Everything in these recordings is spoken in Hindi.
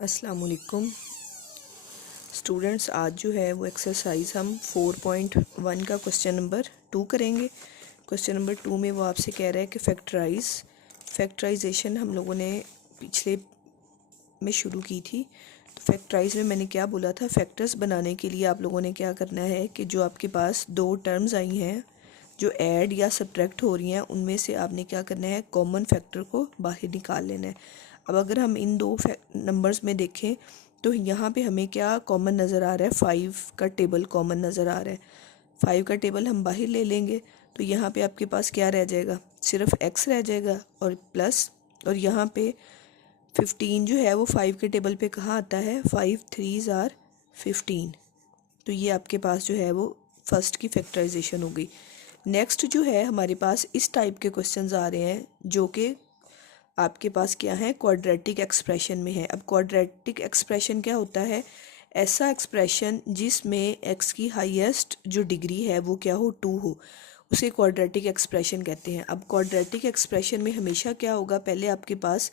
अस्सलाम वालेकुम स्टूडेंट्स। आज जो है वो एक्सरसाइज हम 4.1 का क्वेश्चन नंबर 2 करेंगे। क्वेश्चन नंबर 2 में वो आपसे कह रहा है कि फैक्टराइजेशन हम लोगों ने पिछले में शुरू की थी। तो फैक्टराइज में मैंने क्या बोला था, फैक्टर्स बनाने के लिए आप लोगों ने क्या करना है कि जो आपके पास दो टर्म्स आई हैं जो ऐड या सब्ट्रैक्ट हो रही हैं, उनमें से आपने क्या करना है, कॉमन फैक्टर को बाहर निकाल लेना है। अब अगर हम इन दो नंबर्स में देखें तो यहाँ पे हमें क्या कॉमन नज़र आ रहा है, 5 का टेबल कॉमन नज़र आ रहा है। 5 का टेबल हम बाहर ले लेंगे तो यहाँ पे आपके पास क्या रह जाएगा, सिर्फ x रह जाएगा और प्लस, और यहाँ पे 15 जो है वो 5 के टेबल पे कहाँ आता है, 5 3s आर 15। तो ये आपके पास जो है वो फर्स्ट की फैक्टराइजेशन हो गई। नेक्स्ट जो है हमारे पास इस टाइप के क्वेश्चंस आ रहे हैं जो कि आपके पास क्या है, क्वाड्रेटिक एक्सप्रेशन में है। अब क्वाड्रेटिक एक्सप्रेशन क्या होता है, ऐसा एक्सप्रेशन जिसमें x की हाईएस्ट जो डिग्री है वो क्या हो, 2 हो, उसे क्वाड्रेटिक एक्सप्रेशन कहते हैं। अब क्वाड्रेटिक एक्सप्रेशन में हमेशा क्या होगा, पहले आपके पास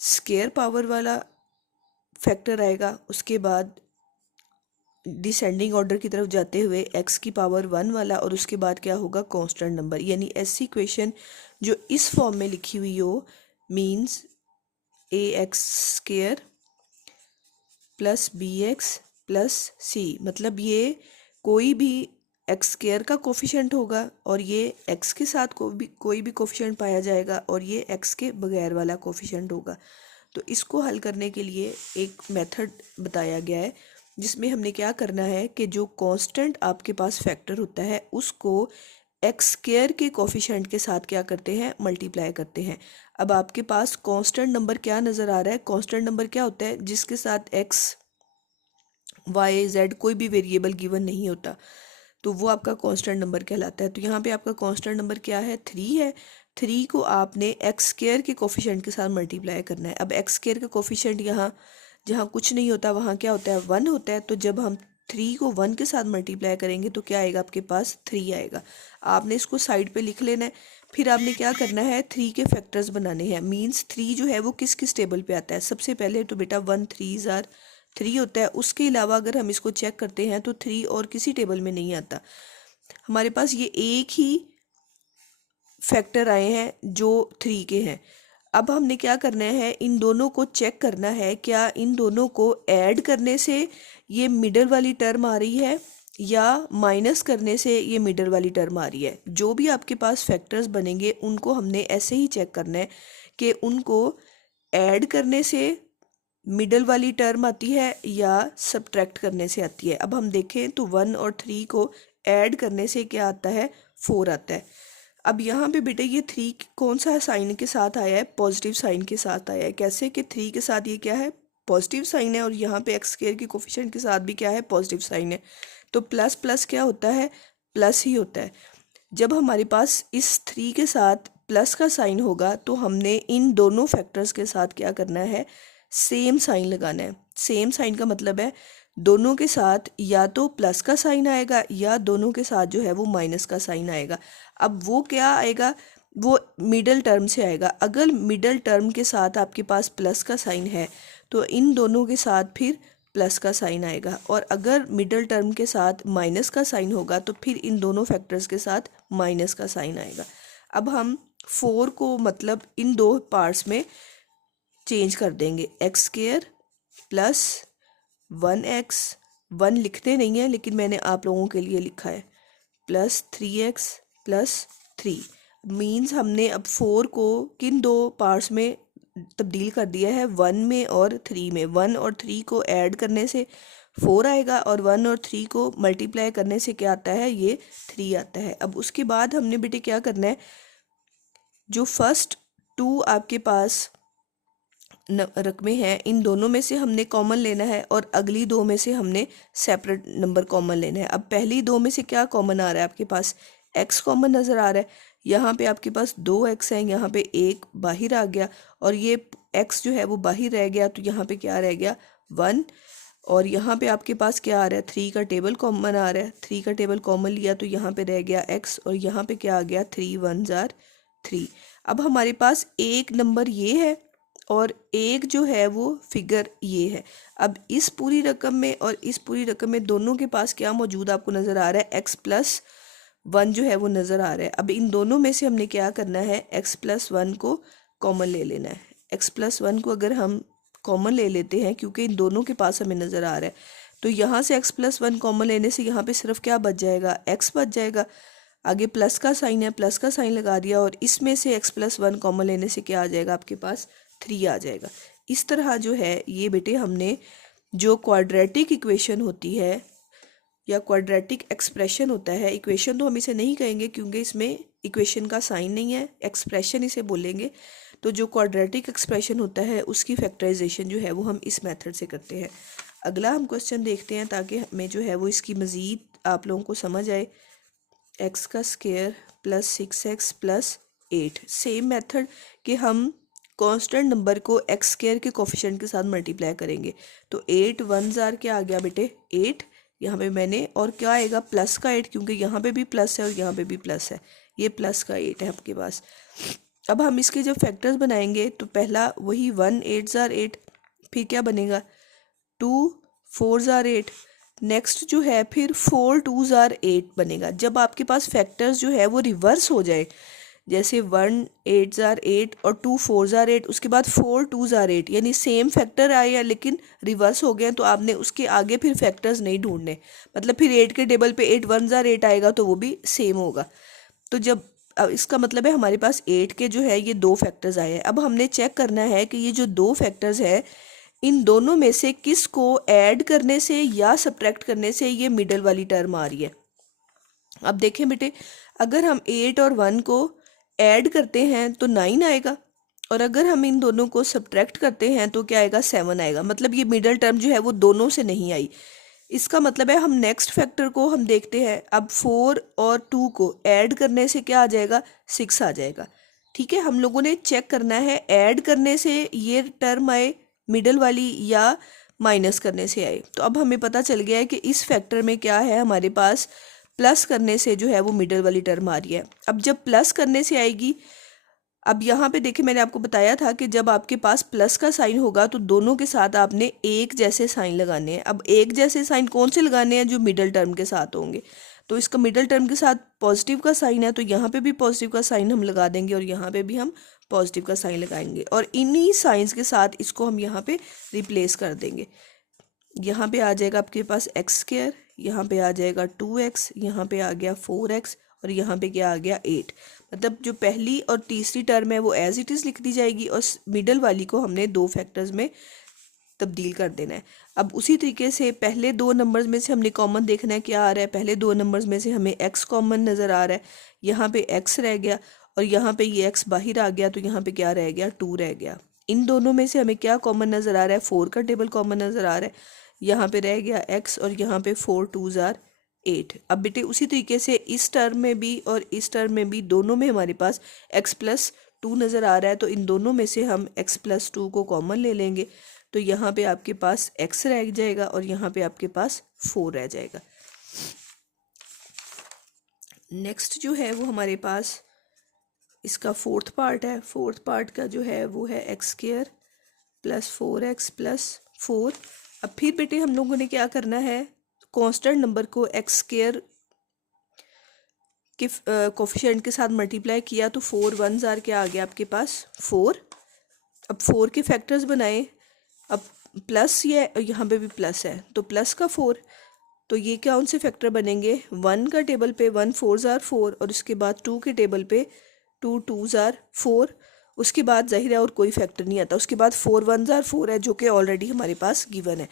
स्केयर पावर वाला फैक्टर आएगा, उसके बाद डिसेंडिंग ऑर्डर की तरफ जाते हुए x की पावर 1 वाला, और उसके बाद क्या होगा, कांस्टेंट नंबर। यानी ऐसी इक्वेशन जो इस फॉर्म में लिखी हुई हो, means ax square plus bx plus c, मतलब ये कोई भी एक्स स्केयर का कोफिशेंट होगा और ये x के साथ कोई भी कोफिशेंट पाया जाएगा और ये x के बगैर वाला कोफिशेंट होगा। तो इसको हल करने के लिए एक मेथड बताया गया है जिसमें हमने क्या करना है कि जो कांस्टेंट आपके पास फैक्टर होता है उसको एक्स स्केयर के कोफिशेंट के साथ क्या करते हैं, मल्टीप्लाई करते हैं। अब आपके पास कांस्टेंट नंबर क्या नज़र आ रहा है, कांस्टेंट नंबर क्या होता है, जिसके साथ एक्स वाई जेड कोई भी वेरिएबल गिवन नहीं होता, तो वो आपका कांस्टेंट नंबर कहलाता है। तो यहाँ पे आपका कांस्टेंट नंबर क्या है, 3 है। 3 को आपने एक्स स्केयर के कोफिशेंट के साथ मल्टीप्लाई करना है। अब एक्स स्केयर का कोफिशेंट यहाँ जहाँ कुछ नहीं होता वहाँ क्या होता है, 1 होता है। तो जब हम 3 को 1 के साथ मल्टीप्लाई करेंगे तो क्या आएगा, आपके पास 3 आएगा। आपने इसको साइड पे लिख लेना है। फिर आपने क्या करना है, 3 के फैक्टर्स बनाने हैं। मीन्स 3 जो है वो किस किस टेबल पे आता है, सबसे पहले तो बेटा 1 3s आर 3 होता है। उसके अलावा अगर हम इसको चेक करते हैं तो 3 और किसी टेबल में नहीं आता। हमारे पास ये एक ही फैक्टर आए हैं जो 3 के हैं। अब हमने क्या करना है, इन दोनों को चेक करना है, क्या इन दोनों को ऐड करने से ये मिडल वाली टर्म आ रही है या माइनस करने से ये मिडल वाली टर्म आ रही है। जो भी आपके पास फैक्टर्स बनेंगे उनको हमने ऐसे ही चेक करना है कि उनको ऐड करने से मिडल वाली टर्म आती है या सब्ट्रैक्ट करने से आती है। अब हम देखें तो 1 और 3 को ऐड करने से क्या आता है, 4 आता है। अब यहाँ पे बेटे ये 3 कौन सा साइन के साथ आया है, पॉजिटिव साइन के साथ आया है। कैसे कि 3 के साथ ये क्या है, पॉजिटिव साइन है, और यहाँ पे एक्स स्क्वायर के कोफिशिएंट के साथ भी क्या है, पॉजिटिव साइन है। तो प्लस प्लस क्या होता है, प्लस ही होता है। जब हमारे पास इस 3 के साथ प्लस का साइन होगा तो हमने इन दोनों फैक्टर्स के साथ क्या करना है, सेम साइन लगाना है। सेम साइन का मतलब है दोनों के साथ या तो प्लस का साइन आएगा या दोनों के साथ जो है वो माइनस का साइन आएगा। अब वो क्या आएगा, वो मिडल टर्म से आएगा। अगर मिडल टर्म के साथ आपके पास प्लस का साइन है तो इन दोनों के साथ फिर प्लस का साइन आएगा, और अगर मिडल टर्म के साथ माइनस का साइन होगा तो फिर इन दोनों फैक्टर्स के साथ माइनस का साइन आएगा। अब हम 4 को मतलब इन दो पार्ट्स में चेंज कर देंगे, एक्स स्क्वायर प्लस 1x, 1 लिखते नहीं है लेकिन मैंने आप लोगों के लिए लिखा है, प्लस 3x प्लस 3। मीन्स हमने अब 4 को किन दो पार्ट्स में तब्दील कर दिया है, 1 में और 3 में। 1 और 3 को ऐड करने से 4 आएगा और 1 और 3 को मल्टीप्लाई करने से क्या आता है, ये 3 आता है। अब उसके बाद हमने बेटे क्या करना है, जो फर्स्ट 2 आपके पास रकमें हैं इन दोनों में से हमने कॉमन लेना है और अगली दो में से हमने सेपरेट नंबर कॉमन लेना है। अब पहली दो में से क्या कॉमन आ रहा है, आपके पास x कॉमन नज़र आ रहा है। यहाँ पे आपके पास 2x है, यहाँ पे एक बाहर आ गया और ये x जो है वो बाहर रह गया, तो यहाँ पे क्या रह गया, 1। और यहाँ पे आपके पास क्या आ रहा है, 3 का टेबल कॉमन आ रहा है। 3 का टेबल कॉमन लिया तो यहाँ पे रह गया x और यहाँ पे क्या आ गया, 3 1s आर 3। अब हमारे पास एक नंबर ये है और एक जो है वो फिगर ये है। अब इस पूरी रकम में और इस पूरी रकम में दोनों के पास क्या मौजूद आपको नज़र आ रहा है, x+1 जो है वो नज़र आ रहा है। अब इन दोनों में से हमने क्या करना है, x+1 को कॉमन ले लेना है। x+1 को अगर हम कॉमन ले लेते हैं, क्योंकि इन दोनों के पास हमें नज़र आ रहा है, तो यहाँ से x+1 कॉमन लेने से यहाँ पे सिर्फ क्या बच जाएगा, x बच जाएगा। आगे प्लस का साइन है, प्लस का साइन लगा दिया, और इसमें से x+1 कॉमन लेने से क्या आ जाएगा आपके पास, 3 आ जाएगा। इस तरह जो है ये बेटे हमने जो क्वाड्रेटिक इक्वेशन होती है या क्वाड्रेटिक एक्सप्रेशन होता है, इक्वेशन तो हम इसे नहीं कहेंगे क्योंकि इसमें इक्वेशन का साइन नहीं है, एक्सप्रेशन इसे बोलेंगे। तो जो क्वाड्रेटिक एक्सप्रेशन होता है उसकी फैक्टराइजेशन जो है वो हम इस मेथड से करते हैं। अगला हम क्वेश्चन देखते हैं ताकि हमें जो है वो इसकी मज़ीद आप लोगों को समझ आए। x का square plus 6x plus 8, same method कि हम कांस्टेंट नंबर को x स्क्वायर के कोफिशिएंट के साथ मल्टीप्लाई करेंगे। तो 8 1 क्या आ गया बेटे, 8 यहाँ पे मैंने, और क्या आएगा प्लस का 8, क्योंकि यहाँ पे भी प्लस है और यहाँ पे भी प्लस है, ये प्लस का 8 है आपके पास। अब हम इसके जब फैक्टर्स बनाएंगे तो पहला वही 1 8 8, फिर क्या बनेगा 2 4 8, नेक्स्ट जो है फिर 4 2 8 बनेगा। जब आपके पास फैक्टर्स जो है वो रिवर्स हो जाए, जैसे 1 8 8 और 2 4 8, उसके बाद 4 2 8, यानी सेम फैक्टर आए हैं लेकिन रिवर्स हो गए, तो आपने उसके आगे फिर फैक्टर्स नहीं ढूंढने, मतलब फिर 8 के टेबल पे 8 1 8 आएगा तो वो भी सेम होगा। तो जब अब इसका मतलब है हमारे पास 8 के जो है ये 2 फैक्टर्स आए हैं। अब हमने चेक करना है कि ये जो 2 फैक्टर्स है इन दोनों में से किस को ऐड करने से या सब्ट्रैक्ट करने से ये मिडल वाली टर्म आ रही है। अब देखें बेटे, अगर हम 8 और 1 को ऐड करते हैं तो 9 आएगा, और अगर हम इन दोनों को सब्ट्रैक्ट करते हैं तो क्या आएगा, 7 आएगा। मतलब ये मिडल टर्म जो है वो दोनों से नहीं आई। इसका मतलब है हम नेक्स्ट फैक्टर को हम देखते हैं। अब 4 और 2 को ऐड करने से क्या आ जाएगा, 6 आ जाएगा। ठीक है, हम लोगों ने चेक करना है ऐड करने से ये टर्म आए मिडल वाली या माइनस करने से आए। तो अब हमें पता चल गया है कि इस फैक्टर में क्या है, हमारे पास प्लस करने से जो है वो मिडल वाली टर्म आ रही है। अब जब प्लस करने से आएगी, अब यहाँ पे देखिए मैंने आपको बताया था कि जब आपके पास प्लस का साइन होगा तो दोनों के साथ आपने एक जैसे साइन लगाने हैं। अब एक जैसे साइन कौन से लगाने हैं, जो मिडल टर्म के साथ होंगे। तो इसका मिडल टर्म के साथ पॉजिटिव का साइन है तो यहाँ पे भी पॉजिटिव का साइन हम लगा देंगे और यहाँ पे भी हम पॉजिटिव का साइन लगाएंगे, और इन्हीं साइंस के साथ इसको हम यहाँ पे रिप्लेस कर देंगे। यहाँ पे आ जाएगा आपके पास एक्स स्क्वायर, यहाँ पे आ जाएगा 2x, यहाँ पे आ गया 4x, और यहाँ पे क्या आ गया 8। मतलब जो पहली और तीसरी टर्म है वो एज इट इज़ लिख दी जाएगी और मिडल वाली को हमने 2 फैक्टर्स में तब्दील कर देना है। अब उसी तरीके से पहले 2 नंबर्स में से हमने कॉमन देखना है क्या आ रहा है। पहले 2 नंबर्स में से हमें x कॉमन नज़र आ रहा है, यहाँ पे x रह गया और यहाँ पे ये x बाहर आ गया, तो यहाँ पे क्या रह गया, 2 रह गया। इन दोनों में से हमें क्या कॉमन नज़र आ रहा है, 4 का टेबल कॉमन नज़र आ रहा है, यहाँ पे रह गया x और यहाँ पे 4 2 8। अब बेटे उसी तरीके से इस टर्म में भी और इस टर्म में भी दोनों में हमारे पास x+2 नज़र आ रहा है, तो इन दोनों में से हम x+2 को कॉमन ले लेंगे। तो यहाँ पे आपके पास x रह जाएगा और यहाँ पे आपके पास 4 रह जाएगा। नेक्स्ट जो है वो हमारे पास इसका फोर्थ पार्ट है। फोर्थ पार्ट का जो है वो है x square plus 4x plus 4। अब फिर बेटे हम लोगों ने क्या करना है, कांस्टेंट नंबर को x स्क्वायर के कोफिशिएंट के साथ मल्टीप्लाई किया तो 4 1 क्या आ गया आपके पास 4। अब 4 के फैक्टर्स बनाए, अब प्लस ये यहाँ पे भी प्लस है तो प्लस का 4, तो ये कौन से फैक्टर बनेंगे, 1 का टेबल पे 1 4 4, और उसके बाद 2 के टेबल पे 2 2 4, उसके बाद जाहिर है और कोई फैक्टर नहीं आता। उसके बाद 4 1 4 है जो कि ऑलरेडी हमारे पास गिवन है।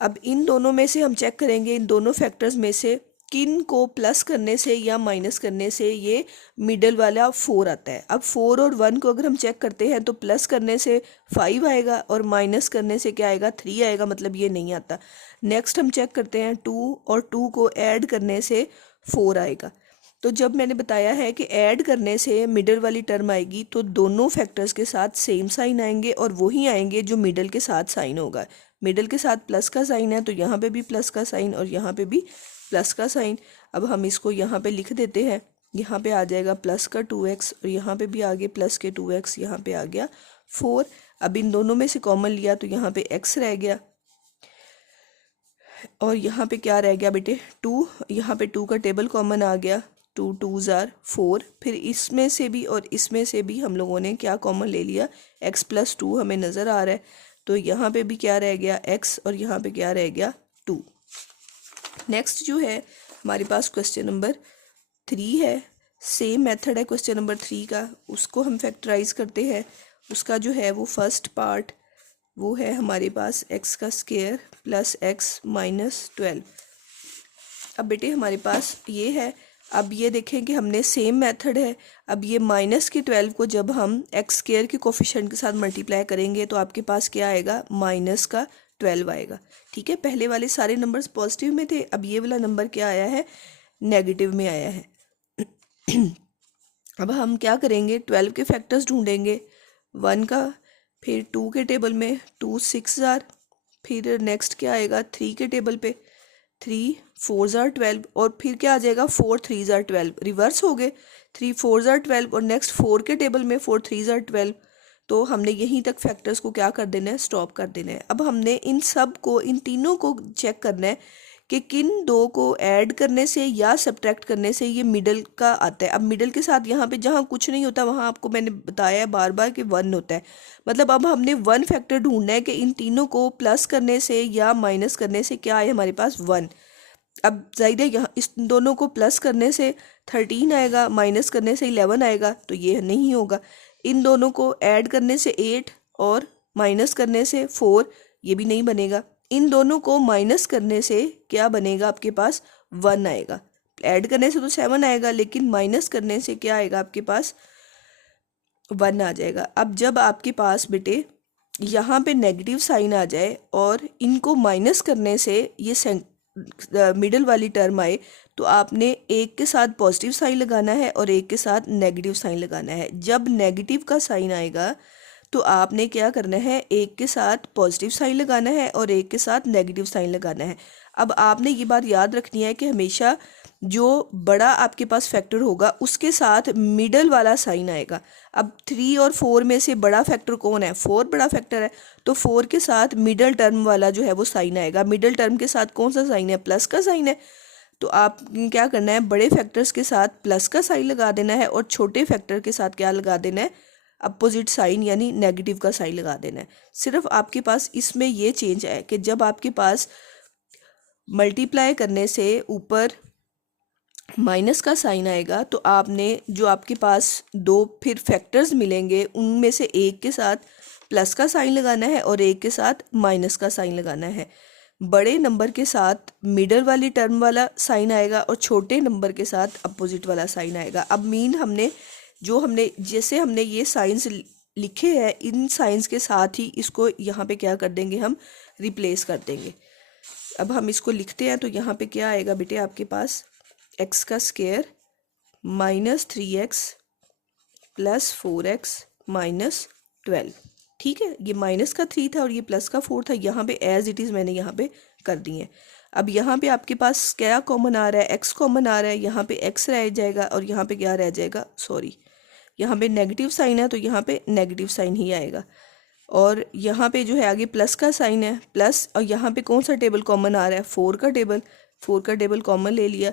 अब इन दोनों में से हम चेक करेंगे, इन दोनों फैक्टर्स में से किन को प्लस करने से या माइनस करने से ये मिडल वाला 4 आता है। अब 4 और 1 को अगर हम चेक करते हैं तो प्लस करने से 5 आएगा और माइनस करने से क्या आएगा, 3 आएगा, मतलब ये नहीं आता। नेक्स्ट हम चेक करते हैं 2 और 2 को ऐड करने से 4 आएगा। तो जब मैंने बताया है कि ऐड करने से मिडल वाली टर्म आएगी तो दोनों फैक्टर्स के साथ सेम साइन आएंगे और वही आएंगे जो मिडल के साथ साइन होगा। मिडल के साथ प्लस का साइन है तो यहाँ पे भी प्लस का साइन और यहाँ पे भी प्लस का साइन। अब हम इसको यहाँ पे लिख देते हैं, यहाँ पे आ जाएगा प्लस का 2x और यहाँ पे भी आ गया प्लस के 2x, यहाँ पे आ गया 4। अब इन दोनों में से कॉमन लिया तो यहाँ पे x रह गया और यहाँ पे क्या रह गया बेटे 2, यहाँ पे 2 का टेबल कॉमन आ गया, 2 2s are 4। फिर इसमें से भी और इसमें से भी हम लोगों ने क्या कॉमन ले लिया, x + 2 हमें नज़र आ रहा है, तो यहाँ पे भी क्या रह गया x और यहाँ पे क्या रह गया 2। नेक्स्ट जो है हमारे पास क्वेश्चन नंबर 3 है, सेम मेथड है क्वेश्चन नंबर 3 का, उसको हम फैक्टराइज करते हैं। उसका जो है वो फर्स्ट पार्ट वो है हमारे पास x का स्क्वायर प्लस x माइनस 12। अब बेटे हमारे पास ये है, अब ये देखें कि हमने सेम मेथड है, अब ये माइनस के 12 को जब हम x स्क्वायर के कोफिशिएंट के साथ मल्टीप्लाई करेंगे तो आपके पास क्या आएगा, माइनस का 12 आएगा। ठीक है, पहले वाले सारे नंबर्स पॉजिटिव में थे, अब ये वाला नंबर क्या आया है, नेगेटिव में आया है। अब हम क्या करेंगे, 12 के फैक्टर्स ढूंढेंगे, 1 का, फिर 2 के टेबल में 2 6 जार, फिर नेक्स्ट क्या आएगा 3 के टेबल पे 3 4 जार 12 और फिर क्या आ जाएगा 4 3 जार 12, रिवर्स हो गए, 3 4 जार 12 और नेक्स्ट 4 के टेबल में 4 3 जार 12। तो हमने यहीं तक फैक्टर्स को क्या कर देना है, स्टॉप कर देना है। अब हमने इन सब को, इन तीनों को चेक करना है कि किन दो को ऐड करने से या सब्ट्रैक्ट करने से ये मिडल का आता है। अब मिडल के साथ यहाँ पे जहाँ कुछ नहीं होता वहाँ आपको मैंने बताया है बार बार कि 1 होता है, मतलब अब हमने 1 फैक्टर ढूंढना है कि इन तीनों को प्लस करने से या माइनस करने से क्या आए हमारे पास 1। अब जाहिर है यहाँ इस दोनों को प्लस करने से 13 आएगा, माइनस करने से 11 आएगा, तो ये नहीं होगा। इन दोनों को ऐड करने से 8 और माइनस करने से 4, ये भी नहीं बनेगा। इन दोनों को माइनस करने से क्या बनेगा, आपके पास 1 आएगा। ऐड करने से तो 7 आएगा, लेकिन माइनस करने से क्या आएगा, आपके पास 1 आ जाएगा। अब जब आपके पास बेटे यहाँ पे नेगेटिव साइन आ जाए और इनको माइनस करने से ये मिडल वाली टर्म आए, तो आपने एक के साथ पॉजिटिव साइन लगाना है और एक के साथ नेगेटिव साइन लगाना है। जब नेगेटिव का साइन आएगा तो आपने क्या करना है, एक के साथ पॉजिटिव साइन लगाना है और एक के साथ नेगेटिव साइन लगाना है। अब आपने ये बात याद रखनी है कि हमेशा जो बड़ा आपके पास फैक्टर होगा उसके साथ मिडल वाला साइन आएगा। अब 3 और 4 में से बड़ा फैक्टर कौन है, 4 बड़ा फैक्टर है, तो 4 के साथ मिडल टर्म वाला जो है वो साइन आएगा। मिडल टर्म के साथ कौन सा साइन है, प्लस का साइन है, तो आप क्या करना है, बड़े फैक्टर्स के साथ प्लस का साइन लगा देना है और छोटे फैक्टर के साथ क्या लगा देना है, अपोजिट साइन यानी नेगेटिव का साइन लगा देना है। सिर्फ आपके पास इसमें ये चेंज है कि जब आपके पास मल्टीप्लाई करने से ऊपर माइनस का साइन आएगा तो आपने जो आपके पास दो फिर फैक्टर्स मिलेंगे उनमें से एक के साथ प्लस का साइन लगाना है और एक के साथ माइनस का साइन लगाना है। बड़े नंबर के साथ मिडल वाली टर्म वाला साइन आएगा और छोटे नंबर के साथ अपोजिट वाला साइन आएगा। अब मीन हमने जैसे हमने ये साइंस लिखे हैं, इन साइंस के साथ ही इसको यहाँ पे क्या कर देंगे, हम रिप्लेस कर देंगे। अब हम इसको लिखते हैं तो यहाँ पे क्या आएगा बेटे, आपके पास x का square minus 3x plus 4x minus 12। ठीक है, ये माइनस का 3 था और ये प्लस का 4 था, यहाँ पे एज इट इज़ मैंने यहाँ पे कर दिए। अब यहाँ पे आपके पास क्या कॉमन आ रहा है, x कॉमन आ रहा है, यहाँ पे x रह जाएगा और यहाँ पे क्या रह जाएगा, सॉरी यहाँ पे नेगेटिव साइन है तो यहाँ पे नेगेटिव साइन ही आएगा। और यहाँ पे जो है आगे प्लस का साइन है, प्लस, और यहाँ पे कौन सा टेबल कॉमन आ रहा है, 4 का टेबल कॉमन ले लिया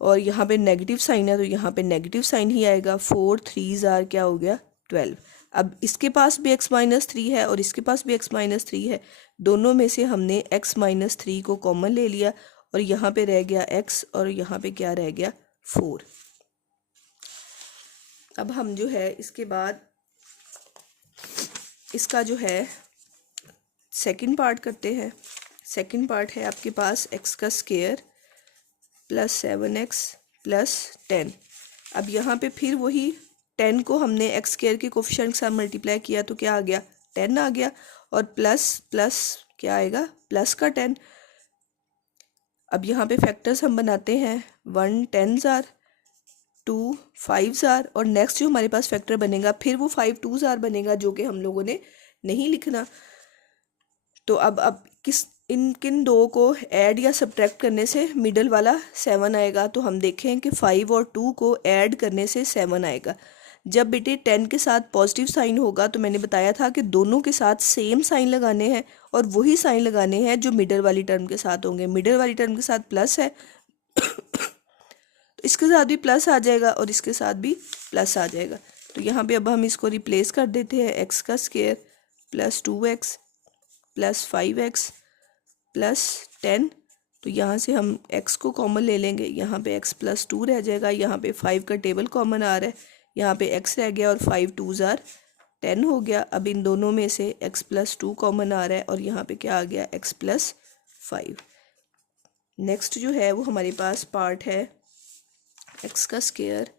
और यहाँ पे नेगेटिव साइन है तो यहाँ पे नेगेटिव साइन ही आएगा। 4 3 जार क्या हो गया 12। अब इसके पास भी x माइनस 3 है और इसके पास भी x माइनस 3 है, दोनों में से हमने x माइनस 3 को कॉमन ले लिया और यहाँ पे रह गया x और यहाँ पे क्या रह गया 4। अब हम जो है इसके बाद इसका जो है सेकंड पार्ट करते हैं। सेकंड पार्ट है आपके पास x का स्क्वायर प्लस 7x प्लस 10। अब यहाँ पे फिर वही 10 को हमने x स्क्वायर के कोफिशिएंट के साथ मल्टीप्लाई किया तो क्या आ गया, 10 आ गया और प्लस प्लस क्या आएगा, प्लस का 10। अब यहाँ पे फैक्टर्स हम बनाते हैं, 1 10 जार, 2 5 जार और नेक्स्ट जो हमारे पास फैक्टर बनेगा फिर वो 5 2 जार बनेगा, जो कि हम लोगों ने नहीं लिखना। तो अब किन दो को ऐड या सब्ट्रैक्ट करने से मिडल वाला 7 आएगा, तो हम देखें कि 5 और 2 को ऐड करने से 7 आएगा, जब बेटे 10 के साथ पॉजिटिव साइन होगा तो मैंने बताया था कि दोनों के साथ सेम साइन लगाने हैं और वही साइन लगाने हैं जो मिडल वाली टर्म के साथ होंगे। मिडल वाली टर्म के साथ प्लस है तो इसके साथ भी प्लस आ जाएगा और इसके साथ भी प्लस आ जाएगा। तो यहाँ पे अब हम इसको रिप्लेस कर देते हैं। एक्स का square plus 2x plus 5x plus 10। तो यहाँ से हम x को कॉमन ले लेंगे, यहाँ पे x प्लस 2 रह जाएगा, यहाँ पे 5 का टेबल कॉमन आ रहा है, यहाँ पे x रह गया और 5 2s are 10 हो गया। अब इन दोनों में से x प्लस 2 कॉमन आ रहा है और यहाँ पे क्या आ गया, x प्लस 5। नेक्स्ट जो है वो हमारे पास पार्ट है x का स्क्वायर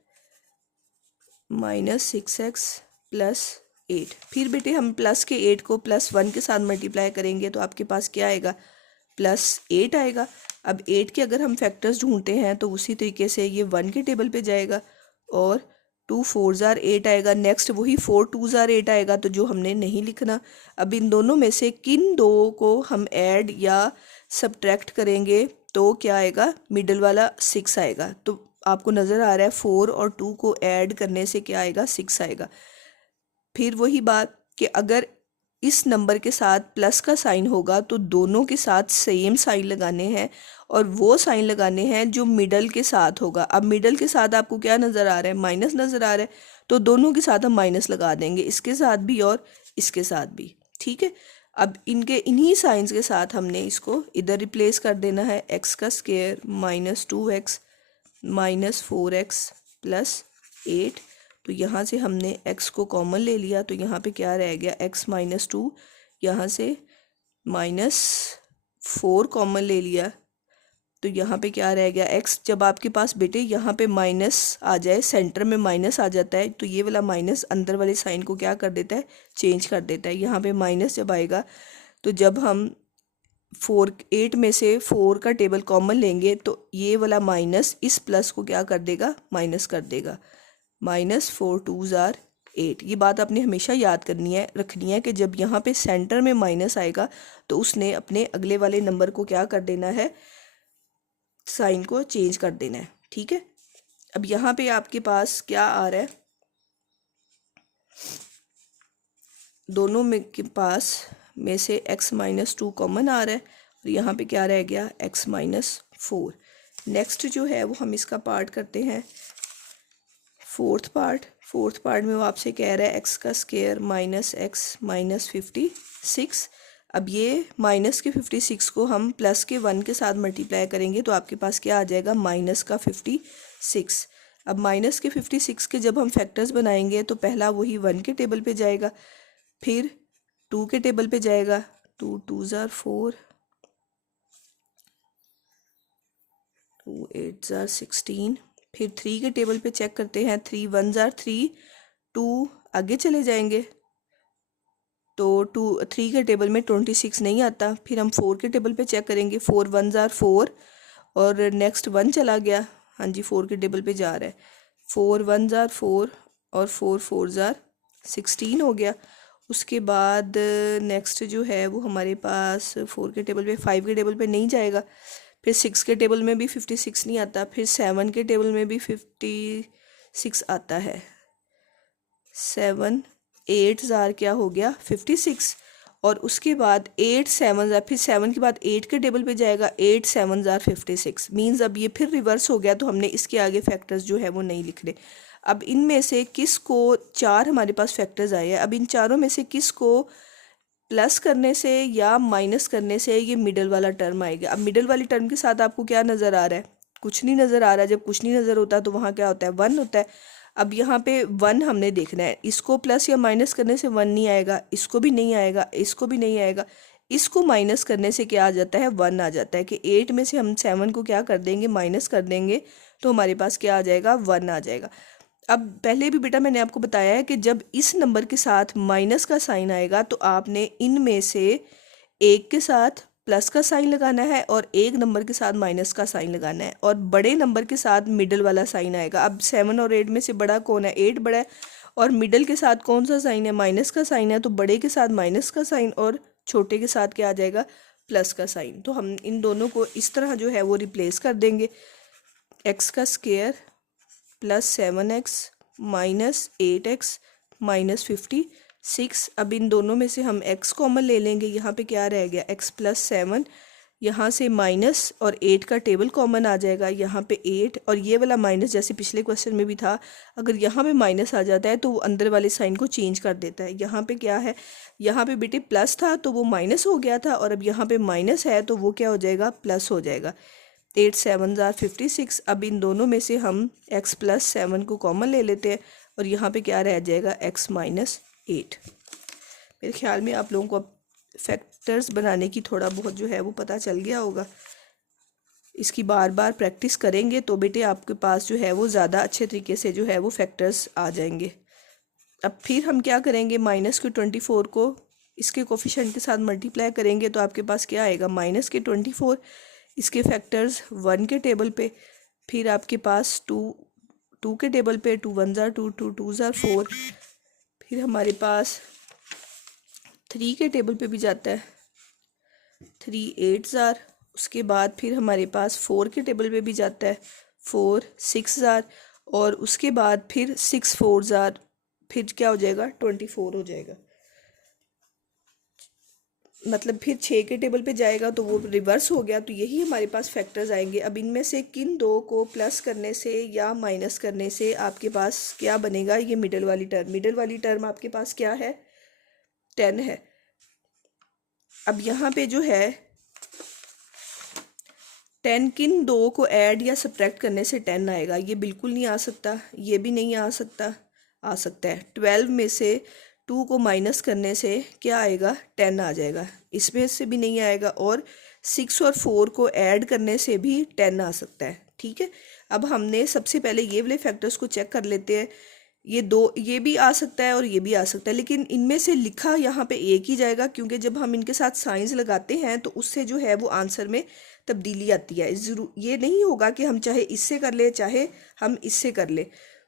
माइनस 6x प्लस 8। फिर बेटे हम प्लस के 8 को प्लस 1 के साथ मल्टीप्लाई करेंगे तो आपके पास क्या आएगा, प्लस 8 आएगा। अब 8 के अगर हम फैक्टर्स ढूंढते हैं तो उसी तरीके से ये 1 के टेबल पे जाएगा और 2 4s are 8 आएगा। नेक्स्ट वही 4 2s are 8 आएगा, तो जो हमने नहीं लिखना। अब इन दोनों में से किन दो को हम ऐड या सब्ट्रैक्ट करेंगे तो क्या आएगा, मिडल वाला 6 आएगा। तो आपको नज़र आ रहा है 4 और 2 को ऐड करने से क्या आएगा, 6 आएगा। फिर वही बात कि अगर इस नंबर के साथ प्लस का साइन होगा तो दोनों के साथ सेम साइन लगाने हैं और वो साइन लगाने हैं जो मिडल के साथ होगा। अब मिडल के साथ आपको क्या नज़र आ रहा है, माइनस नज़र आ रहा है, तो दोनों के साथ हम माइनस लगा देंगे, इसके साथ भी और इसके साथ भी। ठीक है, अब इनके इन्हीं साइंस के साथ हमने इसको इधर रिप्लेस कर देना है। एक्स का square minus 2x minus 4x plus 8। तो यहाँ से हमने x को कॉमन ले लिया तो यहाँ पे क्या रह गया, x माइनस 2, यहाँ से माइनस 4 कॉमन ले लिया तो यहाँ पे क्या रह गया, x। जब आपके पास बेटे यहाँ पे माइनस आ जाए, सेंटर में माइनस आ जाता है तो ये वाला माइनस अंदर वाले साइन को क्या कर देता है, चेंज कर देता है। यहाँ पे माइनस जब आएगा तो जब हम 8 में से 4 का टेबल कॉमन लेंगे तो ये वाला माइनस इस प्लस को क्या कर देगा, माइनस कर देगा। Minus 4 2s are 8। ये बात आपने हमेशा याद करनी है, रखनी है कि जब यहाँ पे सेंटर में माइनस आएगा तो उसने अपने अगले वाले नंबर को क्या कर देना है, साइन को चेंज कर देना है। ठीक है, अब यहाँ पे आपके पास क्या आ रहा है, दोनों में के पास में से x माइनस 2 कॉमन आ रहा है और यहाँ पे क्या रह गया, x माइनस 4। नेक्स्ट जो है वो हम इसका पार्ट करते हैं, फोर्थ पार्ट में वो आपसे कह रहा है एक्स का स्क्वायर माइनस एक्स माइनस 56। अब ये माइनस के 56 को हम प्लस के 1 के साथ मल्टीप्लाई करेंगे तो आपके पास क्या आ जाएगा, माइनस का 56। अब माइनस के 56 के जब हम फैक्टर्स बनाएंगे तो पहला वही 1 के टेबल पे जाएगा, फिर 2 के टेबल पे जाएगा, 2 2s are 4, 2 8s are 16। फिर 3 के टेबल पे चेक करते हैं, 3 1s are 3, 2 आगे चले जाएंगे तो 3 के टेबल में 26 नहीं आता। फिर हम 4 के टेबल पे चेक करेंगे, 4 1s are 4 और नेक्स्ट 1 चला गया, हाँ जी 4 के टेबल पे जा रहा है, 4 1s are 4 और 4 4s are 16 हो गया। उसके बाद नेक्स्ट जो है वो हमारे पास 4 के टेबल पे 5 के टेबल पे नहीं जाएगा, फिर 6 के टेबल में भी 56 नहीं आता, फिर 7 के टेबल में भी 56 आता है। 7 8 ज़ार क्या हो गया, 56। और उसके बाद 8 7 ज़ार, फिर 7 के बाद 8 के टेबल पे जाएगा, 8 7 ज़ार 56। मीन्स अब ये फिर रिवर्स हो गया तो हमने इसके आगे फैक्टर्स जो है वो नहीं लिखने। अब इनमें से किस को, 4 हमारे पास फैक्टर्स आए हैं, अब इन चारों में से किस को प्लस करने से या माइनस करने से ये मिडल वाला टर्म आएगा। अब मिडल वाली टर्म के साथ आपको क्या नज़र आ रहा है, कुछ नहीं नज़र आ रहा है। जब कुछ नहीं नज़र होता तो वहाँ क्या होता है, 1 होता है। अब यहाँ पे 1 हमने देखना है, इसको प्लस या माइनस करने से 1 नहीं आएगा, इसको भी नहीं आएगा, इसको भी नहीं आएगा। इसको माइनस करने से क्या आ जाता है, 1 आ जाता है कि 8 में से हम 7 को क्या कर देंगे, माइनस कर देंगे तो हमारे पास क्या आ जाएगा, 1 आ जाएगा। अब पहले भी बेटा मैंने आपको बताया है कि जब इस नंबर के साथ माइनस का साइन आएगा तो आपने इनमें से एक के साथ प्लस का साइन लगाना है और एक नंबर के साथ माइनस का साइन लगाना है, और बड़े नंबर के साथ मिडल वाला साइन आएगा। अब 7 और 8 में से बड़ा कौन है, 8 बड़ा है, और मिडल के साथ कौन सा साइन है, माइनस का साइन है, तो बड़े के साथ माइनस का साइन और छोटे के साथ क्या आ जाएगा, प्लस का साइन। तो हम इन दोनों को इस तरह जो है वो रिप्लेस कर देंगे। एक्स का square plus 7x minus 8x minus 56। अब इन दोनों में से हम x कॉमन ले लेंगे, यहाँ पे क्या रह गया x प्लस 7, यहाँ से माइनस और 8 का टेबल कॉमन आ जाएगा, यहाँ पे 8 और ये वाला माइनस जैसे पिछले क्वेश्चन में भी था, अगर यहाँ पे माइनस आ जाता है तो वो अंदर वाले साइन को चेंज कर देता है। यहाँ पे क्या है, यहाँ पे बेटे प्लस था तो वो माइनस हो गया था, और अब यहाँ पे माइनस है तो वो क्या हो जाएगा, प्लस हो जाएगा। 8 7 ज़ार 56। अब इन दोनों में से हम x प्लस 7 को कॉमन ले लेते हैं और यहाँ पे क्या रह जाएगा, x माइनस 8। मेरे ख्याल में आप लोगों को अब फैक्टर्स बनाने की थोड़ा बहुत जो है वो पता चल गया होगा। इसकी बार बार प्रैक्टिस करेंगे तो बेटे आपके पास जो है वो ज़्यादा अच्छे तरीके से जो है वो फैक्टर्स आ जाएंगे। अब फिर हम क्या करेंगे, माइनस के 24 को इसके कोफिशिएंट के साथ मल्टीप्लाई करेंगे तो आपके पास क्या आएगा, माइनस के 24, इसके फैक्टर्स 1 के टेबल पे, फिर आपके पास 2 के टेबल पे, 2 1 ज़ार 2 2 2 ज़ार 4, फिर हमारे पास 3 के टेबल पे भी जाता है, 3 8 ज़ार, उसके बाद फिर हमारे पास 4 के टेबल पे भी जाता है, 4 6 ज़ार, और उसके बाद फिर 6 4 ज़ार, फिर क्या हो जाएगा, 24 हो जाएगा। मतलब फिर 6 के टेबल पे जाएगा तो वो रिवर्स हो गया, तो यही हमारे पास फैक्टर्स आएंगे। अब इनमें से किन दो को प्लस करने से या माइनस करने से आपके पास क्या बनेगा, ये मिडल वाली टर्म आपके पास क्या है, 10 है। अब यहाँ पे जो है 10 किन दो को ऐड या सब्ट्रैक्ट करने से 10 आएगा, ये बिल्कुल नहीं आ सकता, ये भी नहीं आ सकता, आ सकता है 12 में से 2 को माइनस करने से क्या आएगा, 10 आ जाएगा, इसमें से भी नहीं आएगा, और 6 और 4 को ऐड करने से भी 10 आ सकता है। ठीक है, अब हमने सबसे पहले ये वाले फैक्टर्स को चेक कर लेते हैं। ये भी आ सकता है और ये भी आ सकता है, लेकिन इनमें से लिखा यहाँ पे एक ही जाएगा, क्योंकि जब हम इनके साथ साइंस लगाते हैं तो उससे जो है वो आंसर में तब्दीली आती है। ये नहीं होगा कि हम चाहे इससे कर ले चाहे हम इससे कर ले,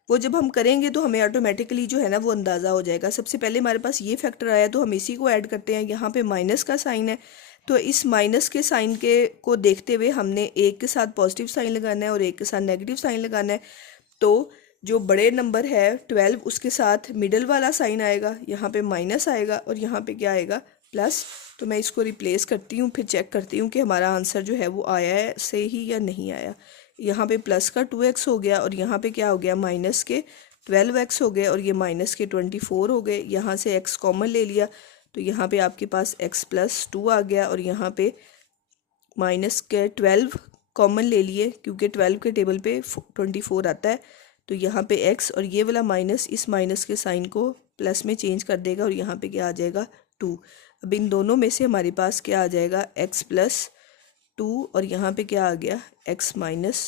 वो जब हम करेंगे तो हमें ऑटोमेटिकली जो है ना वो अंदाज़ा हो जाएगा। सबसे पहले हमारे पास ये फैक्टर आया तो हम इसी को ऐड करते हैं। यहाँ पे माइनस का साइन है तो इस माइनस के साइन को देखते हुए हमने एक के साथ पॉजिटिव साइन लगाना है और एक के साथ नेगेटिव साइन लगाना है। तो जो बड़े नंबर है 12, उसके साथ मिडल वाला साइन आएगा, यहाँ पे माइनस आएगा और यहाँ पे क्या आएगा, प्लस। तो मैं इसको रिप्लेस करती हूँ, फिर चेक करती हूँ कि हमारा आंसर जो है वो आया है सही या नहीं आया। यहाँ पे प्लस का 2x हो गया और यहाँ पे क्या हो गया, माइनस के 12x हो गए और ये माइनस के 24 हो गए। यहाँ से x कॉमन ले लिया तो यहाँ पे आपके पास x प्लस 2 आ गया और यहाँ पे माइनस के 12 कॉमन ले लिए क्योंकि 12 के टेबल पे 24 आता है। तो यहाँ पे x और ये वाला माइनस इस माइनस के साइन को प्लस में चेंज कर देगा और यहाँ पे क्या आ जाएगा, 2। अब इन दोनों में से हमारे पास क्या आ जाएगा, x प्लस 2 और यहाँ पे क्या आ गया, x माइनस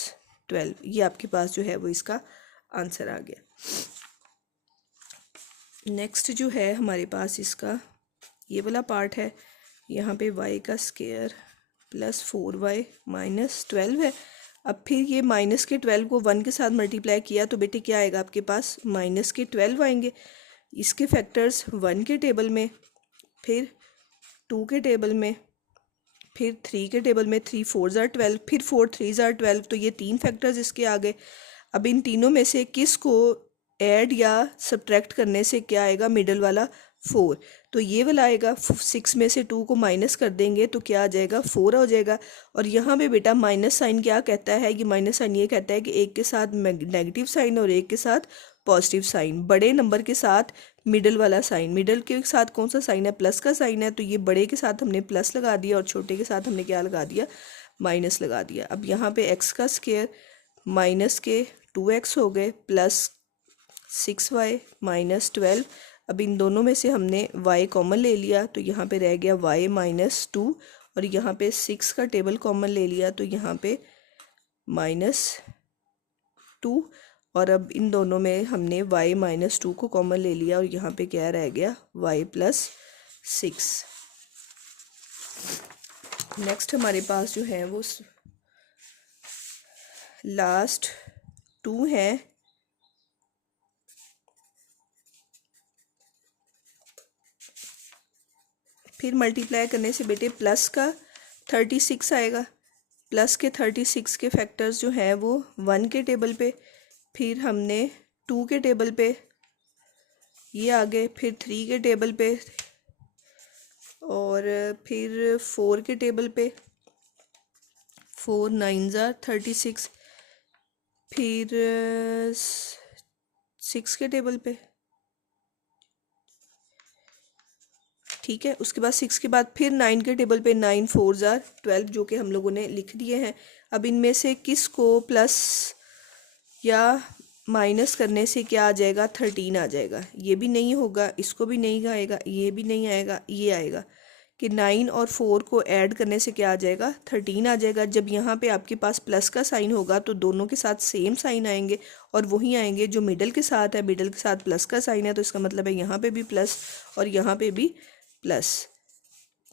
12। ये आपके पास जो है वो इसका आंसर आ गया। नेक्स्ट जो है हमारे पास इसका ये वाला पार्ट है, यहाँ पे y का स्क्वायर प्लस 4y माइनस 12 है। अब फिर ये माइनस के 12 को 1 के साथ मल्टीप्लाई किया तो बेटे क्या आएगा आपके पास, माइनस के 12 आएंगे। इसके फैक्टर्स 1 के टेबल में, फिर 2 के टेबल में, फिर 3 के टेबल में, 3 4 ज़ार 12, फिर 4 3 ज़ार 12। तो ये 3 फैक्टर्स इसके आ गए। अब इन तीनों में से किस को ऐड या सब्ट्रैक्ट करने से क्या आएगा, मिडल वाला 4। तो ये वाला आएगा, 6 में से 2 को माइनस कर देंगे तो क्या आ जाएगा, 4 हो जाएगा। और यहाँ पे बेटा माइनस साइन क्या कहता है, कि माइनस साइन ये कहता है कि एक के साथ नेगेटिव साइन और एक के साथ पॉजिटिव साइन, बड़े नंबर के साथ मिडल वाला साइन। मिडल के साथ कौन सा साइन है, प्लस का साइन है, तो ये बड़े के साथ हमने प्लस लगा दिया और छोटे के साथ हमने क्या लगा दिया, माइनस लगा दिया। अब यहाँ पे x का स्क्वायर माइनस के 2x हो गए प्लस 6y माइनस 12। अब इन दोनों में से हमने y कॉमन ले लिया तो यहाँ पे रह गया y माइनस 2 और यहाँ पे 6 का टेबल कॉमन ले लिया तो यहाँ पे माइनस 2। और अब इन दोनों में हमने y माइनस 2 को कॉमन ले लिया और यहाँ पे क्या रह गया, y प्लस 6। नेक्स्ट हमारे पास जो है वो लास्ट 2 है। फिर मल्टीप्लाई करने से बेटे प्लस का 36 आएगा। प्लस के 36 के फैक्टर्स जो हैं वो 1 के टेबल पे, फिर हमने 2 के टेबल पे, ये आ गए, फिर 3 के टेबल पे, और फिर 4 के टेबल पे, 4 9 ज़ा 36, फिर 6 के टेबल पे, ठीक है। उसके बाद 6 के बाद फिर 9 के टेबल पे, 9 4 ज़ा 12, जो कि हम लोगों ने लिख दिए हैं। अब इनमें से किस को प्लस या माइनस करने से क्या आ जाएगा, 13 आ जाएगा। ये भी नहीं होगा, इसको भी नहीं आएगा, ये भी नहीं आएगा, ये आएगा कि 9 और 4 को ऐड करने से क्या आ जाएगा, 13 आ जाएगा। जब यहाँ पे आपके पास प्लस का साइन होगा तो दोनों के साथ सेम साइन आएंगे, और वही आएंगे जो मिडल के साथ है। मिडल के साथ प्लस का साइन है तो इसका मतलब है यहाँ पे भी प्लस और यहाँ पे भी प्लस।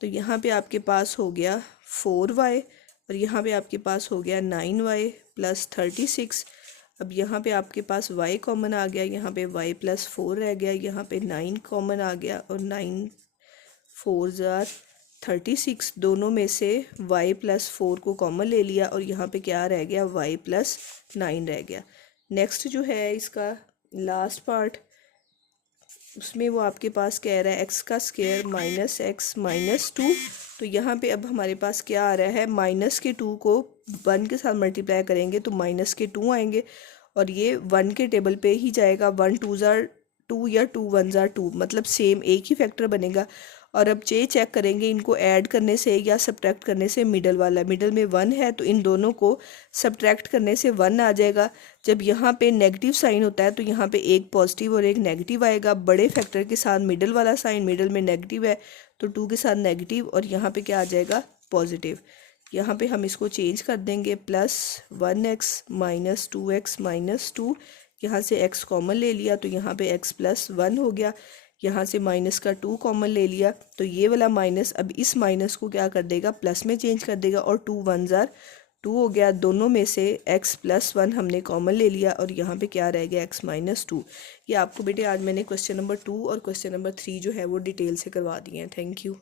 तो यहाँ पे आपके पास हो गया 4y, और यहाँ पे आपके पास हो गया 9y प्लस 36। अब यहाँ पे आपके पास y कॉमन आ गया, यहाँ पे y प्लस 4 रह गया, यहाँ पे 9 कॉमन आ गया, और 9 4 ज़ा 36, दोनों में से y प्लस 4 को कॉमन ले लिया, और यहाँ पे क्या रह गया, y प्लस 9 रह गया। नेक्स्ट जो है इसका लास्ट पार्ट, उसमें वो आपके पास कह रहा है x का स्क्वायर माइनस x माइनस 2। तो यहाँ पे अब हमारे पास क्या आ रहा है, माइनस के 2 को 1 के साथ मल्टीप्लाई करेंगे तो माइनस के 2 आएंगे, और ये 1 के टेबल पे ही जाएगा। 1 2 ज़ा 2 या 2 1 ज़ा 2, मतलब सेम एक ही फैक्टर बनेगा। और अब ये चेक करेंगे इनको ऐड करने से या सब्ट्रैक्ट करने से। मिडल वाला, मिडल में 1 है तो इन दोनों को सब्ट्रैक्ट करने से 1 आ जाएगा। जब यहाँ पे नेगेटिव साइन होता है तो यहाँ पे एक पॉजिटिव और एक नेगेटिव आएगा। बड़े फैक्टर के साथ मिडल वाला साइन, मिडल में नेगेटिव है तो 2 के साथ नेगेटिव, और यहाँ पे क्या आ जाएगा, पॉजिटिव। यहाँ पे हम इसको चेंज कर देंगे, plus 1x minus 2x minus 2, यहाँ से x कॉमन ले लिया तो यहाँ पे x प्लस 1 हो गया। यहाँ से माइनस का 2 कॉमन ले लिया तो ये वाला माइनस अब इस माइनस को क्या कर देगा, प्लस में चेंज कर देगा, और 2 1 ज़ा 2 हो गया। दोनों में से x प्लस 1 हमने कॉमन ले लिया, और यहाँ पे क्या रह गया, x माइनस 2। ये आपको बेटे आज मैंने क्वेश्चन नंबर 2 और क्वेश्चन नंबर 3 जो है वो डिटेल से करवा दिए हैं। Thank you.